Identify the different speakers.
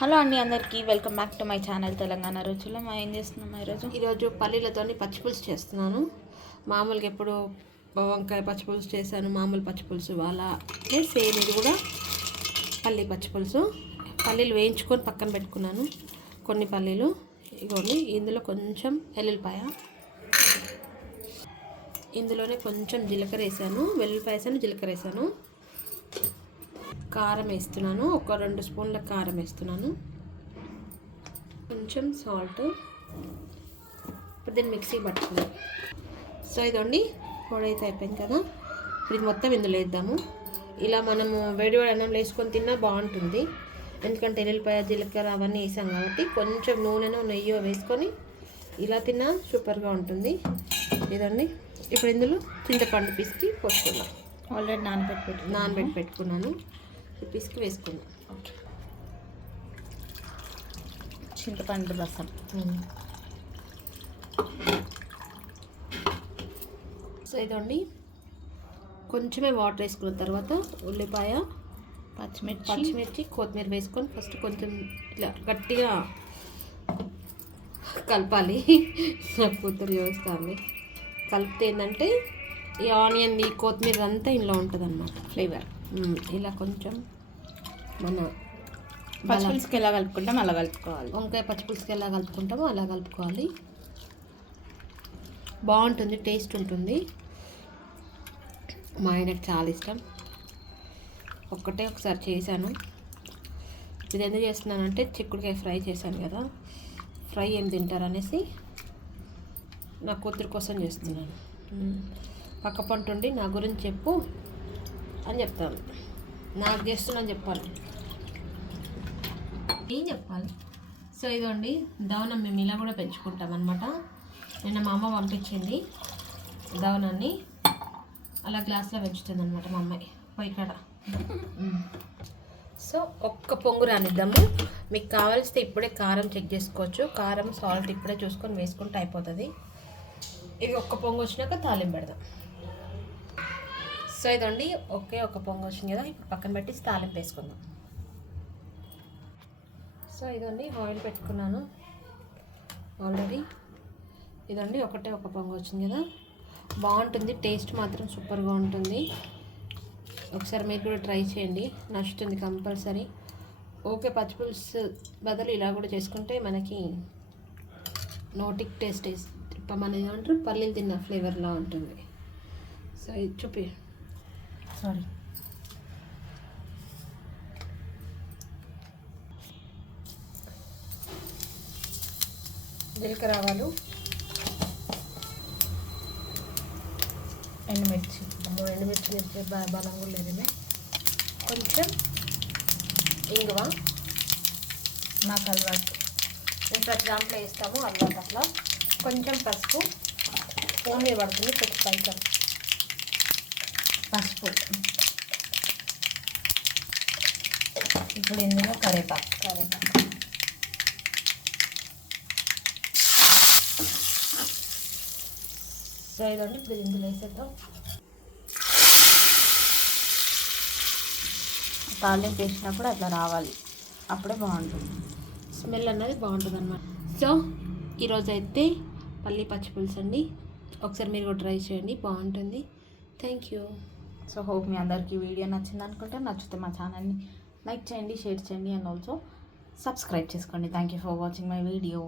Speaker 1: Hello అండి అందరికీ welcome back to my channel Telangana రుచులు. మా ఏం చేస్తున్నాం ఈరోజు?
Speaker 2: ఈరోజు పల్లీలతో పచ్చిపులుసు చేస్తున్నాను. మామూలుగా ఎప్పుడు వంకాయ పచ్చిపులుసు చేశాను మామూలు పచ్చిపులుసు వాళ్ళ సేమ్ ఇది కూడా పల్లీ పచ్చిపులుసు. పల్లీలు వేయించుకొని పక్కన పెట్టుకున్నాను కొన్ని పల్లీలు. ఇగోండి ఇందులో కొంచెం ఎల్లుల్లిపాయ. ఇందులోనే కొంచెం జీలకర్ర వేసాను వెల్లుల్లిపాయ వేసాను జీలకర్ర వేసాను. కారం వేస్తున్నాను. ఒక రెండు స్పూన్ల కారం వేస్తున్నాను. కొంచెం సాల్ట్ ఇప్పుడు దీన్ని మిక్సీ పట్టుకున్నాం సో ఇదండి పొడి అయితే అయిపోయింది కదా. ఇప్పుడు ఇది మొత్తం ఇందులో వేద్దాము. ఇలా మనము వేడి వేడి అన్నం వేసుకొని తిన్నా బాగుంటుంది. ఎందుకంటే ఎల్లుల్లిపాయ జీలకర్ర అవన్నీ వేసాం కాబట్టి కొంచెం నూనెనో నెయ్యో వేసుకొని ఇలా తిన్నా సూపర్గా ఉంటుంది. ఇదండి ఇప్పుడు ఇందులో చింతపండు పిసికి పోసుకుందాం.
Speaker 1: ఆల్రెడీ నానబెట్టి పెట్టు
Speaker 2: నానబెట్టి పెట్టుకున్నాను. పిసికి వేసుకుందాం
Speaker 1: చింతపండు రసం.
Speaker 2: సో ఇదండి. కొంచెమే వాటర్ వేసుకున్న తర్వాత ఉల్లిపాయ
Speaker 1: పచ్చిమిర్చి.
Speaker 2: పచ్చిమిర్చి కొత్తిమీర వేసుకొని ఫస్ట్ కొంచెం ఇట్లా గట్టిగా కలపాలి. కూతురు చేస్తాను కలిపితే ఏంటంటే ఈ ఆనియన్ ఈ కొత్తిమీర అంతా ఇందులో ఉంటుంది అనమాట
Speaker 1: ఫ్లేవర్.
Speaker 2: ఇలా కొంచెం మన
Speaker 1: పచ్చిపులుసుకి ఎలా కలుపుకుంటాం అలా కలుపుకోవాలి
Speaker 2: వంకాయ పచ్చిపులుసుకి ఎలా కలుపుకుంటామో అలా కలుపుకోవాలి బాగుంటుంది టేస్ట్ ఉంటుంది. మా ఆయనకు చాలా ఇష్టం. ఒక్కటే ఒకసారి చేశాను. ఇది ఎందుకు చేస్తున్నానంటే చిక్కుడుకాయ ఫ్రై చేశాను కదా. ఫ్రై ఏం తింటారు అనేసి నా కూతురు కోసం చేస్తున్నాను. మ్మ్. పక్క పంట ఉండి నా గురించి చెప్పు. అని చెప్తాను. నాకు చేస్తున్నాను చెప్పాలి. ఏం చెప్పాలి? సో ఇదండి దవనం మేము ఇలా కూడా పెంచుకుంటాం అనమాట నిన్న మా అమ్మ పంపించింది దవనాన్ని. అలా గ్లాస్లో పెంచుతుంది అనమాట మా అమ్మాయి పోయి కాడ. సో ఒక్క పొంగు రానిద్దాము. మీకు కావాల్సితే ఇప్పుడే కారం చెక్ చేసుకోవచ్చు. కారం సాల్ట్ ఇప్పుడే చూసుకొని వేసుకుంటే అయిపోతుంది. ఇది ఒక్క పొంగు వచ్చినాక తాలింపు పెడదాం. సో ఇదండి ఒకే ఒక పొంగు వచ్చింది కదా ఇప్పుడు పక్కన పెట్టి తాలింపు వేసుకుందాం. సో ఇదండి ఆయిల్ పెట్టుకున్నాను. ఆల్రెడీ ఇదండి ఒకటే ఒక పొంగు వచ్చింది కదా. బాగుంటుంది టేస్ట్ మాత్రం సూపర్గా ఉంటుంది. ఒకసారి మీరు కూడా ట్రై చేయండి నచ్చుతుంది కంపల్సరీ. ఓకే పచ్చిపులుసు బదులు ఇలా కూడా చేసుకుంటే మనకి నోటిక్ టేస్ట్ ఇప్పుడు మన ఏమంటారు? పల్లీలు తిన్న ఫ్లేవర్లా ఉంటుంది. సో ఇది చూపి
Speaker 1: సారీ.
Speaker 2: జీలకర్ర ఆవాలు
Speaker 1: ఎండుమిర్చి.
Speaker 2: అమ్మో ఎండుమిర్చి మిర్చి బలం కూడా లేదండి కొంచెం ఇంగువ
Speaker 1: మాకు అలవాటు.
Speaker 2: మేము ప్రతి దాంట్లో వేస్తాము అలవాటు అట్లా. కొంచెం పసుపు ఓన్లీ పడుతుంది కొంచెం పైకి.
Speaker 1: పసుపు. ఇప్పుడు ఇందులో కరివేపాకు
Speaker 2: కరేపాకు సో ఇదండి ఇప్పుడు ఇందులో వేసేద్దాం
Speaker 1: తాలింపు వేసినప్పుడు అట్లా రావాలి అప్పుడే బాగుంటుంది
Speaker 2: స్మెల్ అన్నది బాగుంటుంది అనమాట సో ఈరోజు అయితే పల్లి పచ్చి పులుసు అండి ఒకసారి మీరు కూడా ట్రై చేయండి బాగుంటుంది థ్యాంక్ యూ
Speaker 1: సో హోప్ మీ అందరికీ వీడియో నచ్చింది అనుకుంటే నచ్చితే మా ఛానల్ని లైక్ చేయండి షేర్ చేయండి అండ్ ఆల్సో సబ్స్క్రైబ్ చేసుకోండి. Thank you for watching my video